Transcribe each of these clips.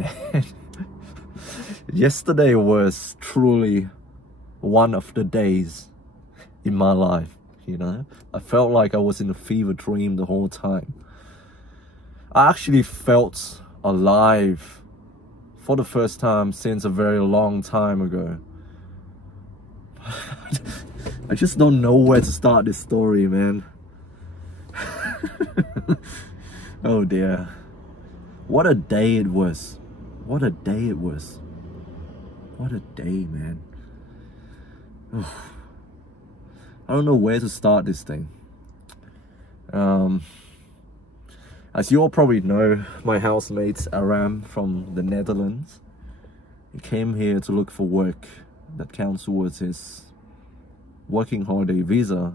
man. Yesterday was truly one of the days in my life, you know. I felt like I was in a fever dream the whole time. I actually felt alive for the first time since a very long time ago. I just don't know where to start this story, man. Oh dear. What a day it was. What a day it was. What a day, man. I don't know where to start this thing. As you all probably know, my housemate Aram from the Netherlands, he came here to look for work that counts towards his working holiday visa,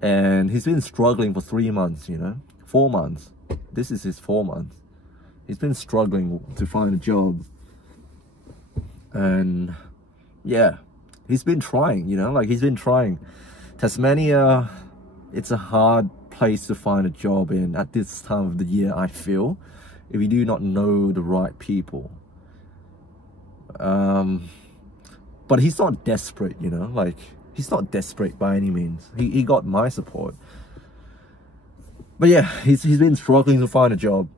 and he's been struggling for 3 months, you know, 4 months. This is his 4 months. He's been struggling to find a job, and yeah, he's been trying, you know, like he's been trying. Tasmania, it's a hard place to find a job in at this time of the year, I feel, if you do not know the right people. But he's not desperate, you know, like he's not desperate by any means. He got my support. But yeah, he's been struggling to find a job,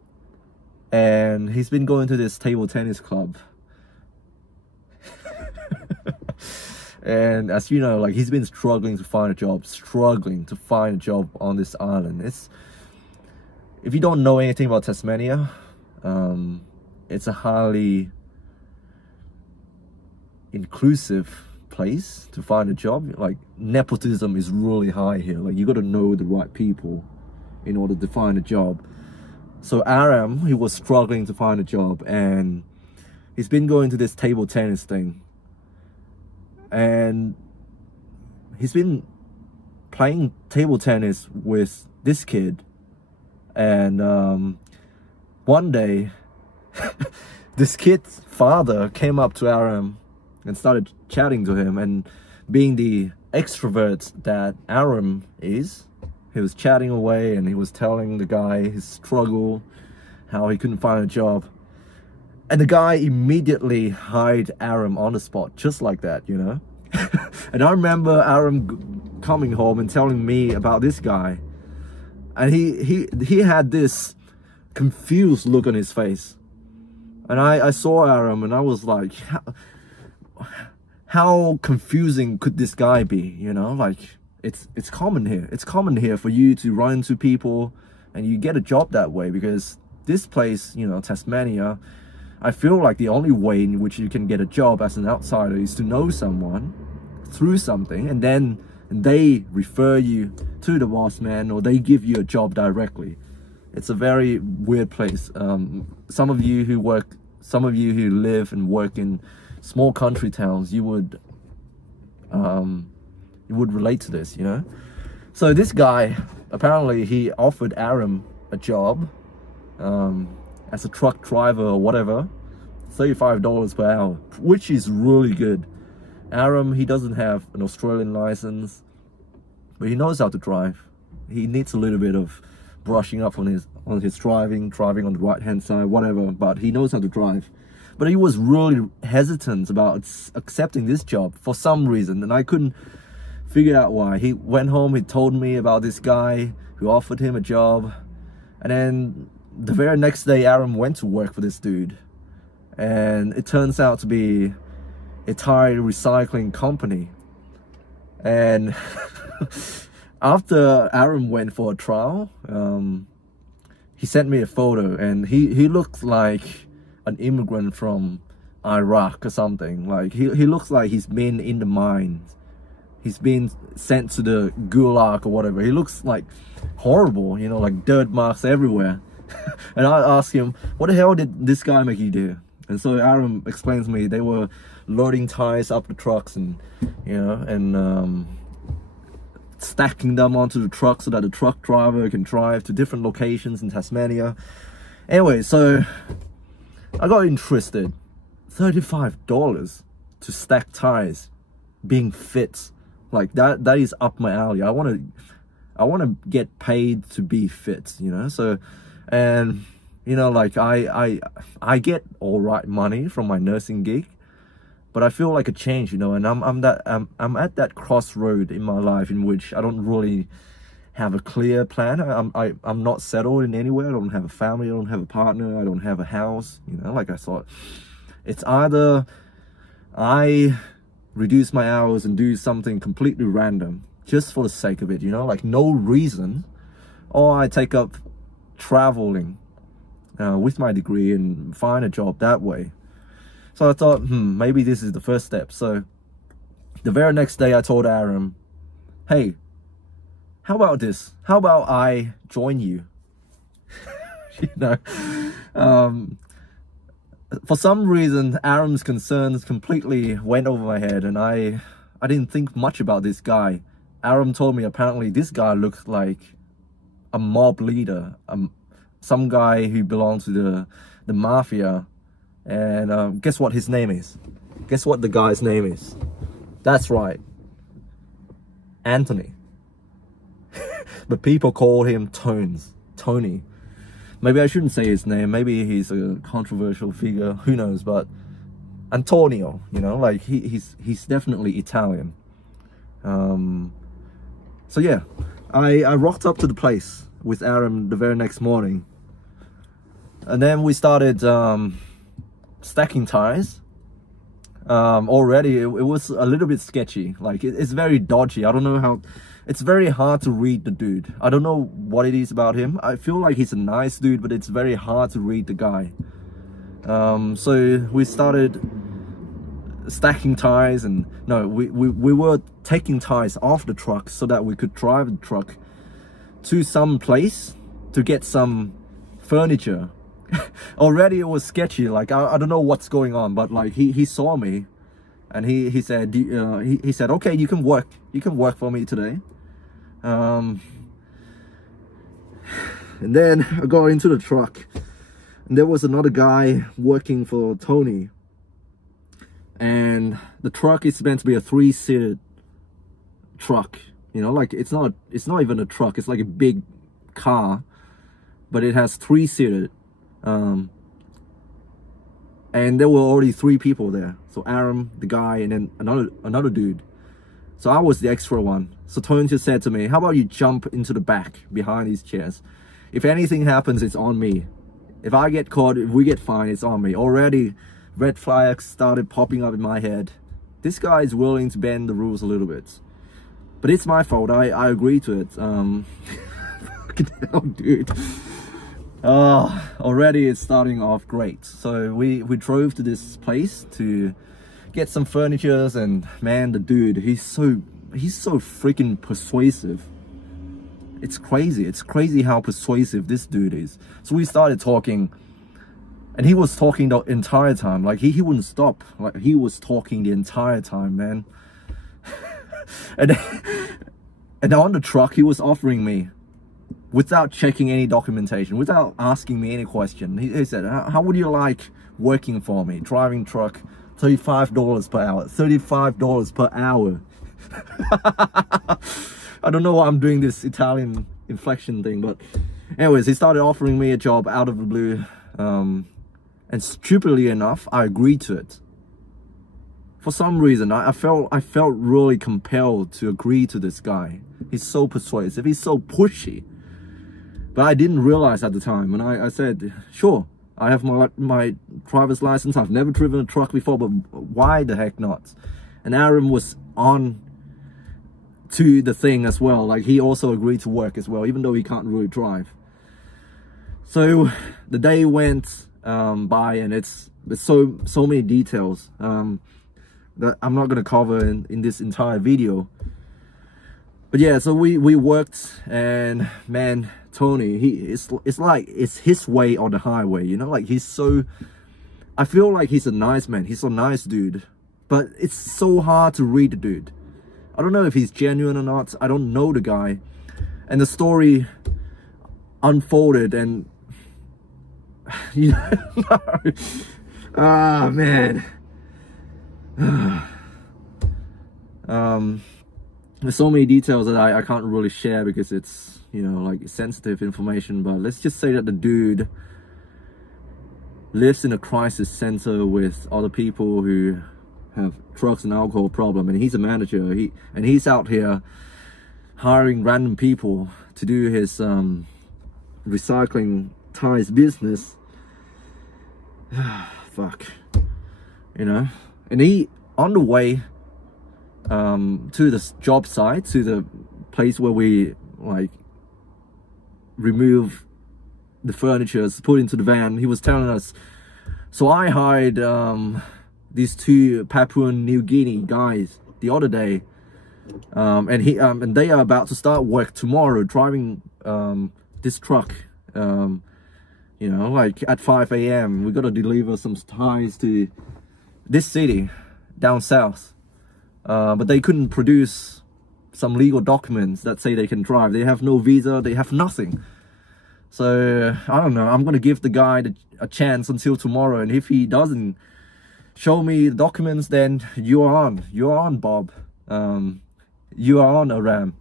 and he's been going to this table tennis club. And as you know, like he's been struggling to find a job, on this island. If you don't know anything about Tasmania, it's a highly inclusive place to find a job. Like nepotism is really high here. Like you got to know the right people in order to find a job. So Aram, he was struggling to find a job, and he's been going to this table tennis thing, and he's been playing table tennis with this kid. And one day this kid's father came up to Aram and started chatting to him, and being the extrovert that Aram is, he was chatting away and he was telling the guy his struggle, how he couldn't find a job. And the guy immediately hired Aram on the spot, just like that, you know. And I remember Aram coming home and telling me about this guy, and he had this confused look on his face. And I saw Aram and I was like, how confusing could this guy be, you know? Like it's common here. It's common here for you to run into people and you get a job that way, because this place, you know, Tasmania, I feel like the only way in which you can get a job as an outsider is to know someone through something, and then they refer you to the boss man, or they give you a job directly. It's a very weird place. Some of you who live and work in small country towns, you would relate to this, you know. So this guy, apparently he offered Aram a job as a truck driver or whatever, $35 per hour, which is really good. Aram, he doesn't have an Australian license, but he knows how to drive. He needs a little bit of brushing up on his driving on the right hand side, whatever, but he knows how to drive. But he was really hesitant about accepting this job for some reason, and I couldn't figure out why. He went home, he told me about this guy who offered him a job, and then the very next day Aram went to work for this dude, and it turns out to be a tire recycling company. And after Aram went for a trial, he sent me a photo, and he looks like an immigrant from Iraq or something. Like he looks like he's been in the mines. He's been sent to the gulag or whatever. He looks like horrible, you know, like dirt marks everywhere. And I asked him, what the hell did this guy make you do? And so Aram explains to me they were loading tires up the trucks, and you know, and stacking them onto the truck so that the truck driver can drive to different locations in Tasmania. Anyway, so I got interested. $35 to stack tires, being fit, like that is up my alley. I want to get paid to be fit, you know. So, and You know, like I get all right money from my nursing gig, but I feel like a change, you know, and I'm at that crossroad in my life in which I don't really have a clear plan. I'm not settled in anywhere. I don't have a family. I don't have a partner. I don't have a house. You know, like I thought, it's either I reduce my hours and do something completely random just for the sake of it, you know, like no reason, or I take up traveling with my degree and find a job that way. So I thought, maybe this is the first step. So the very next day I told Aram, hey, how about this? How about I join you? You know, for some reason, Aram's concerns completely went over my head, and I didn't think much about this guy. Aram told me apparently this guy looks like a mob leader, some guy who belongs to the mafia. And guess what his name is? Guess what the guy's name is? That's right, Anthony. But people call him Tony. Maybe I shouldn't say his name. Maybe he's a controversial figure. Who knows? But Antonio, you know, like he's definitely Italian. So yeah, I rocked up to the place with Aram the very next morning, and then we started stacking tires. Already it was a little bit sketchy. Like it's very dodgy. I don't know how. It's very hard to read the dude. I don't know what it is about him. I feel like he's a nice dude, but it's very hard to read the guy. So we started stacking tires, and no, we were taking tires off the truck so that we could drive the truck to some place to get some furniture. Already it was sketchy. Like I don't know what's going on, but like he saw me, and he said he said, okay, you can work for me today. And then I got into the truck, and there was another guy working for Tony, and the truck is meant to be a 3-seated truck, you know, like it's not even a truck, it's like a big car, but it has 3-seated. And there were already 3 people there. So Aram, the guy, and then another dude. So I was the extra one. So Tony just said to me, how about you jump into the back behind these chairs? If anything happens, it's on me. If I get caught, if we get fined, it's on me. Already red flags started popping up in my head. This guy is willing to bend the rules a little bit, but it's my fault. I agree to it. Fucking hell, dude. Already it's starting off great. So we drove to this place to get some furnitures, and man, the dude, he's so freaking persuasive. It's crazy how persuasive this dude is. So we started talking, and he was talking the entire time. Like he wouldn't stop. Like he was talking the entire time, man. and on the truck he was offering me, without checking any documentation, without asking me any question, he said, how would you like working for me, driving truck, $35 per hour, $35 per hour. I don't know why I'm doing this Italian inflection thing, but anyways, he started offering me a job out of the blue, and stupidly enough, I agreed to it. For some reason, I felt really compelled to agree to this guy. He's so persuasive, he's so pushy. But I didn't realize at the time, and I said, sure, I have my driver's license, I've never driven a truck before, but why the heck not? And Aram was on to the thing as well. Like he also agreed to work as well, even though he can't really drive. So the day went by, and it's so many details that I'm not gonna cover in this entire video. But yeah, so we worked, and man, Tony, it's like it's his way or the highway, you know, like he's so, I feel like he's a nice man, he's a nice dude, but it's so hard to read the dude. I don't know if he's genuine or not, I don't know the guy. And the story unfolded, and you know, man. There's so many details that I can't really share because it's, you know, like sensitive information. But let's just say that the dude lives in a crisis center with other people who have drugs and alcohol problem, and he's a manager. He's out here hiring random people to do his recycling ties business. Fuck, you know. And he on the way to the job site, to the place where we like remove the furniture, put into the van, he was telling us, so I hired these 2 Papua New Guinea guys the other day, and they are about to start work tomorrow driving this truck, you know, like at 5 a.m. we gotta deliver some ties to this city down south, but they couldn't produce some legal documents that say they can drive. They have no visa, they have nothing. So I don't know, I'm gonna give the guy a chance until tomorrow, and if he doesn't show me the documents, then you're on, Bob. You are on, Aram.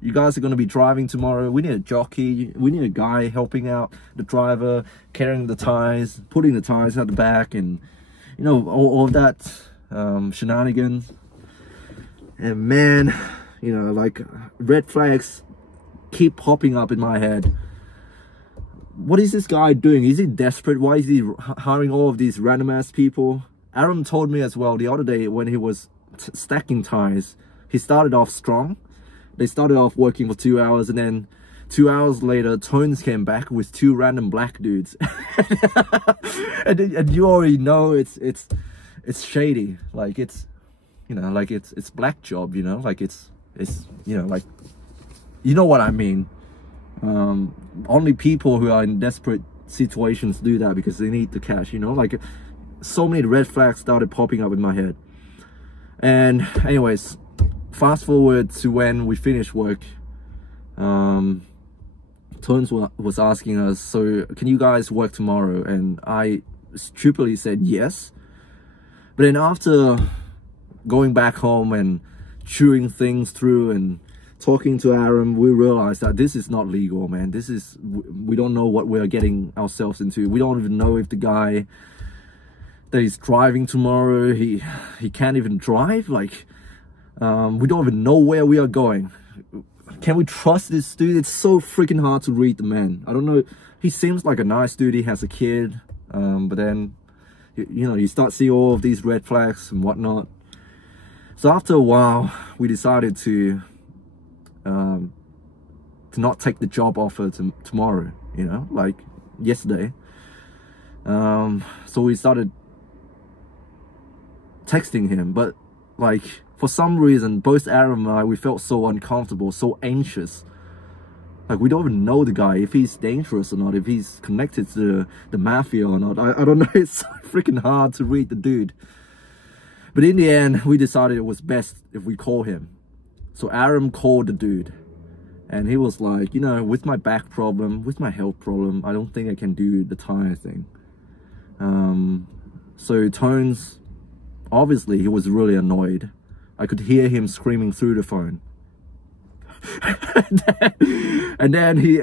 You guys are gonna be driving tomorrow. We need a jockey, we need a guy helping out the driver, carrying the ties, putting the ties at the back, and you know, all of that shenanigans. And man, you know, like, red flags keep popping up in my head. What is this guy doing? Is he desperate? Why is he hiring all of these random ass people? Aaron told me as well the other day when he was stacking ties, he started off strong. They started off working for 2 hours, and then 2 hours later, Tones came back with 2 random black dudes. and you already know it's shady. Like, it's, you know, like it's black job, you know, like it's, you know, like, you know what I mean. Only people who are in desperate situations do that because they need the cash, you know. Like, so many red flags started popping up in my head. And anyways, fast forward to when we finished work, Tones was asking us, so can you guys work tomorrow? And I stupidly said yes. But then after going back home and chewing things through and talking to Aaron, we realized that this is not legal, man. This is, we don't know what we're getting ourselves into. We don't even know if the guy that is driving tomorrow, he can't even drive. Like, we don't even know where we are going. Can we trust this dude? It's so freaking hard to read the man. I don't know, he seems like a nice dude, he has a kid, but then, you know, you start seeing all of these red flags and whatnot. So after a while, we decided to not take the job offer tomorrow, you know, like yesterday. So we started texting him, but like, for some reason, both Aaron and I, we felt so uncomfortable, so anxious. Like, we don't even know the guy, if he's dangerous or not, if he's connected to the mafia or not. I don't know, it's so freaking hard to read the dude. But in the end, we decided it was best if we call him. So Aaron called the dude, and he was like, you know, with my back problem, with my health problem, I don't think I can do the tire thing. So Tones, obviously he was really annoyed. I could hear him screaming through the phone. and then he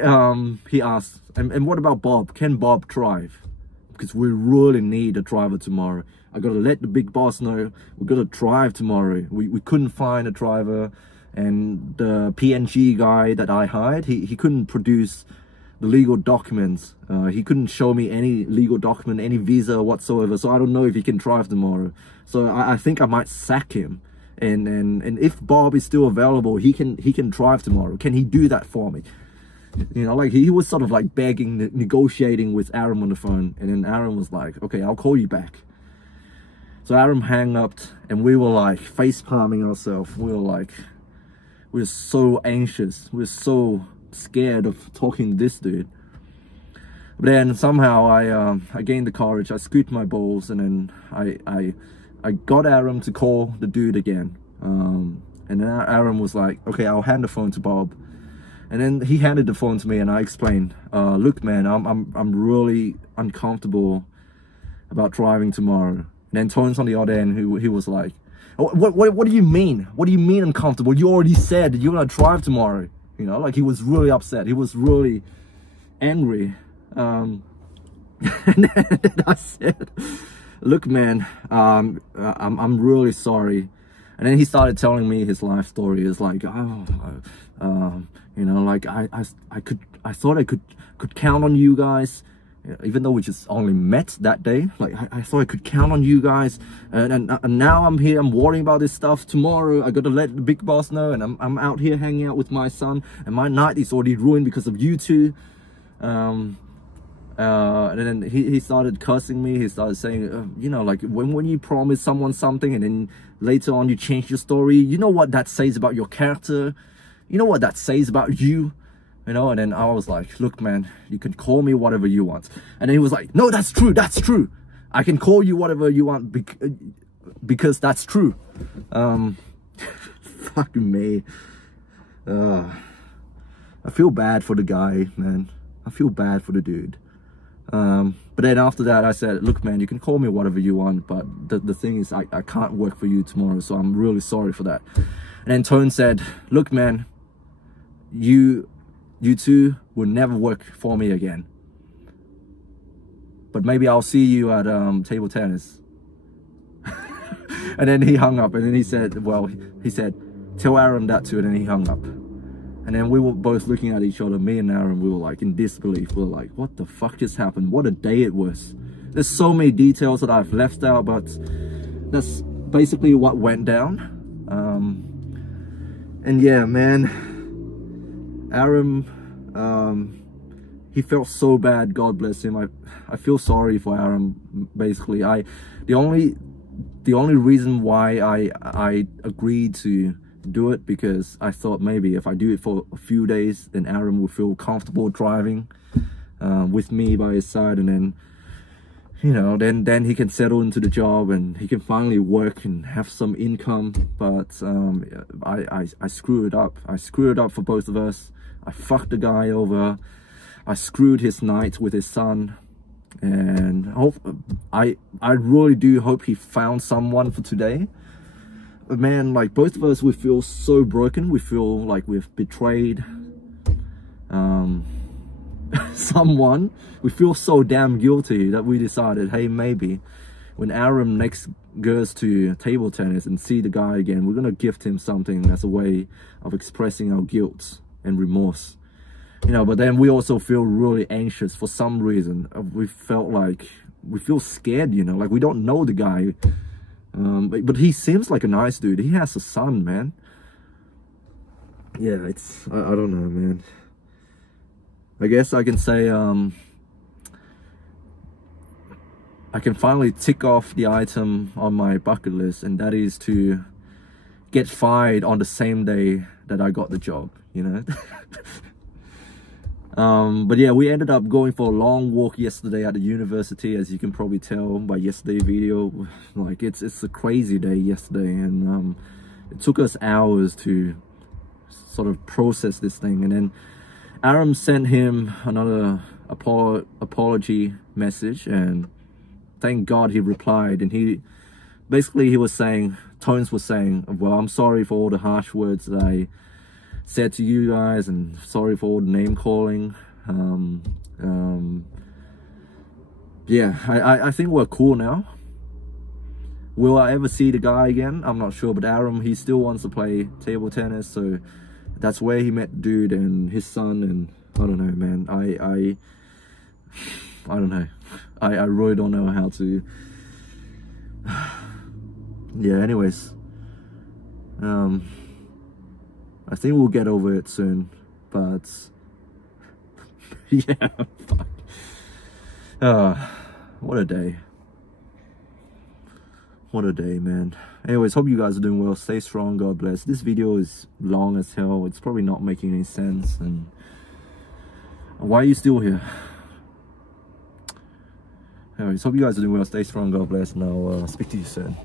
asked, and what about Bob? Can Bob drive? Because we really need a driver tomorrow. I gotta let the big boss know we gotta drive tomorrow. We couldn't find a driver, and the PNG guy that I hired, he couldn't produce the legal documents. He couldn't show me any legal document, any visa whatsoever. So I don't know if he can drive tomorrow. So I think I might sack him. And if Bob is still available, he can drive tomorrow. Can he do that for me? You know, like he was sort of like begging, negotiating with Aaron on the phone. And then Aaron was like, okay, I'll call you back. So Aaron hung up, and we were like face palming ourselves. We were so anxious. We were so scared of talking to this dude. But then somehow I gained the courage. I scooped my balls, and then I got Aaron to call the dude again. And then Aaron was like, okay, I'll hand the phone to Bob. And then he handed the phone to me, and I explained, look, man, I'm really uncomfortable about driving tomorrow. And then Tones on the other end, he was like, what do you mean? What do you mean uncomfortable? You already said that you're gonna drive tomorrow. You know, like he was really upset. He was really angry. And then I said, look, man, I'm really sorry. And then he started telling me his life story. It's like, you know, like I thought I could count on you guys, even though we just only met that day. Like I thought I could count on you guys, and now I'm here. I'm worrying about this stuff. Tomorrow I got to let the big boss know, and I'm out here hanging out with my son, and my night is already ruined because of you two. And then he started cursing me. He started saying, you know, like when you promise someone something and then later on you change your story, you know what that says about your character, you know what that says about you, you know. And then I was like, look, man, you can call me whatever you want. And then he was like, no, that's true, I can call you whatever you want because that's true. Fucking me. I feel bad for the guy, man. I feel bad for the dude. But then after that I said, look, man, you can call me whatever you want, but the thing is I can't work for you tomorrow, so I'm really sorry for that. And then Tone said, look, man, you two will never work for me again, but maybe I'll see you at table tennis. And then he hung up, and then he said, well, he said, tell Aaron that too. And then he hung up. And then we were both looking at each other, me and Aaron, we were like in disbelief. We were like, what the fuck just happened? What a day it was. There's so many details that I've left out, but that's basically what went down. And yeah, man, Aaron, he felt so bad, God bless him. I feel sorry for Aaron, basically. The only reason why I agreed to do it, because I thought maybe if I do it for a few days, then Aaron will feel comfortable driving with me by his side, and then, you know, then he can settle into the job and he can finally work and have some income. But I screwed it up. I screwed it up for both of us. I fucked the guy over. I screwed his night with his son, and I really do hope he found someone for today. But man, like both of us, we feel so broken. We feel like we've betrayed someone. We feel so damn guilty that we decided, hey, maybe when Aaron next goes to table tennis and see the guy again, we're gonna gift him something as a way of expressing our guilt and remorse, you know. But then we also feel really anxious for some reason. We feel scared, you know, like we don't know the guy. But he seems like a nice dude. He has a son, man. Yeah, I don't know, man. I guess I can say I can finally tick off the item on my bucket list, and that is to get fired on the same day that I got the job, you know. But yeah, we ended up going for a long walk yesterday at the university, as you can probably tell by yesterday's video. Like it's a crazy day yesterday, and it took us hours to sort of process this thing. And then Aaron sent him another apology message, and thank God he replied. And he was saying, Tones was saying, well, I'm sorry for all the harsh words that I said to you guys, and sorry for all the name calling. Yeah, I think we're cool now. Will I ever see the guy again? I'm not sure, but Aaron, he still wants to play table tennis, so that's where he met the dude and his son. And I don't know, man, I don't know. I really don't know how to. Yeah, anyways, I think we'll get over it soon, but yeah, fuck. What a day. What a day, man. Anyways, hope you guys are doing well. Stay strong. God bless. This video is long as hell. It's probably not making any sense. And why are you still here? Anyways, hope you guys are doing well. Stay strong. God bless. And I'll speak to you soon.